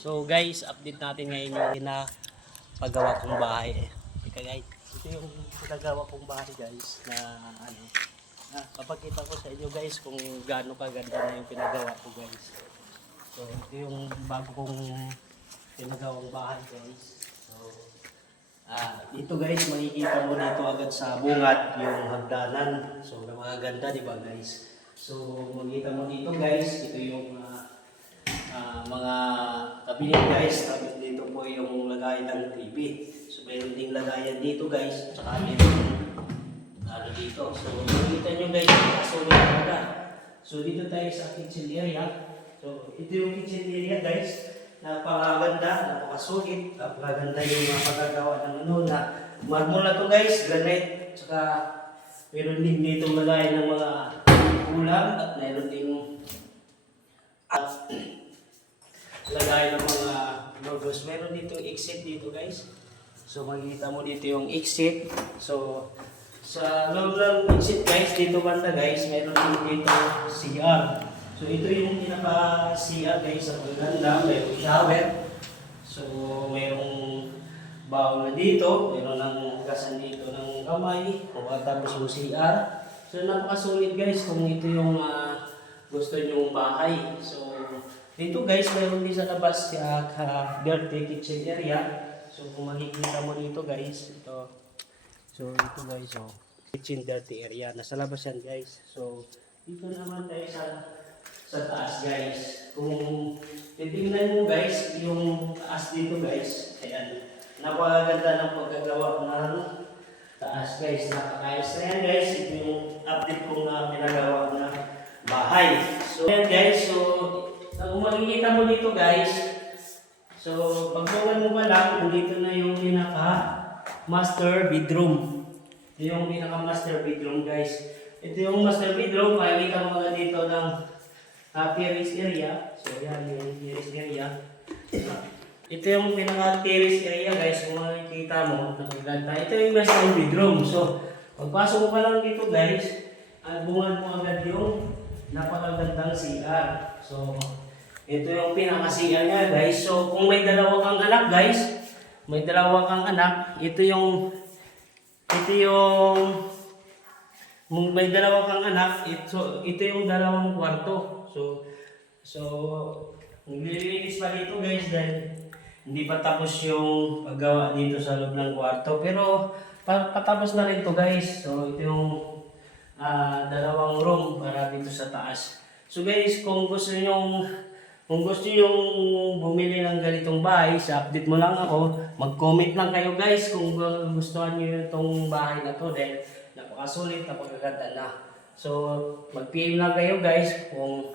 So guys, update natin ngayon yung pinapagawa kong bahay. Ika guys, ito yung pinagawa kong bahay guys na ano. Ah, papakita ko sa inyo guys kung gaano kaganda na yung pinagawa ko guys. So ito yung bago kong pinagawang bahay guys. So ah, dito guys, makikita mo dito agad sa bungad yung hagdanan. So napakaganda di ba guys? So makikita mo dito guys, ito yung Ah, mga kabinet guys, tapos dito po yung lagayan ng TV. So meron ding lagayan dito guys, at saka meron ano dito. So makikita nyo guys, nakasulit talaga. So dito tayo sa kitchen area. So ito yung kitchen area guys. Napakaganda, napakasulit, napakaganda yung mga pagkagawa ng ano na marmol na to guys, granite, tsaka meron din dito lagayan ng mga ulam at meron ding at lagay ng mga logos. Meron dito exit dito guys. So makikita mo dito yung exit. So sa loob ng exit guys, dito banda guys, meron din dito CR. So ito yung pinaka CR guys sa paganda. Mayroong shower. So mayroong baon na dito. Mayroon ng hugasan dito ng kamay. O tapos yung CR. So napakasulit guys kung ito yung ah, gusto nyong bahay. So dito guys, mayroon din sa labas uh, ka dirty kitchen area. So kung makikita mo dito guys, ito. So ito guys, oh, kitchen dirty area. Nasa labas yan guys. So dito naman tayo sa sa taas guys. Kung titingnan mo guys, yung taas dito guys, ayan. Napakaganda ng pagkagawa ng taas guys. Napakayos na yan guys. Ito yung update kong na pinagawa na bahay. So yan guys, makikita mo dito guys, so pagbukan mo pa lang, dito na yung pinaka master bedroom. Ito yung pinaka master bedroom guys. Ito yung master bedroom, makikita mo na dito ng uh, terrace area. So yan yung terrace area. Ito yung pinaka terrace area guys, kung makikita mo, nakikita. Ito yung master bedroom. So pagpasok mo pa lang dito guys, ang bungad mo agad yung napakagandang CR. So, ito yung pinaka-CR niya guys. So, kung may dalawa kang anak guys, may dalawa kang anak, ito yung, ito yung, kung may dalawa kang anak, ito, ito yung dalawang kwarto. So, so, nililinis pa dito guys dahil hindi pa tapos yung paggawa dito sa loob ng kwarto. Pero, pa- patapos na rin to guys. So, ito yung ah, dalawang room para dito sa taas. So guys, kung gusto niyo kung gusto niyo bumili ng ganitong bahay, sa update mo lang ako, mag-comment lang kayo guys kung gu- gustuhan niyo itong bahay na to dahil napakasulit, napakaganda na. So, mag-PM lang kayo guys kung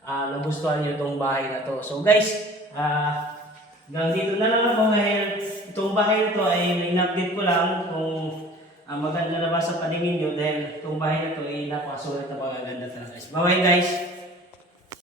ah, nagustuhan niyo itong bahay na to. So guys, ah hanggang dito na lang ako dahil itong bahay na to ay may update ko lang kung ang maganda na ba sa paningin nyo dahil itong bahay na to ay napakasulit na magaganda talaga guys. Bye guys!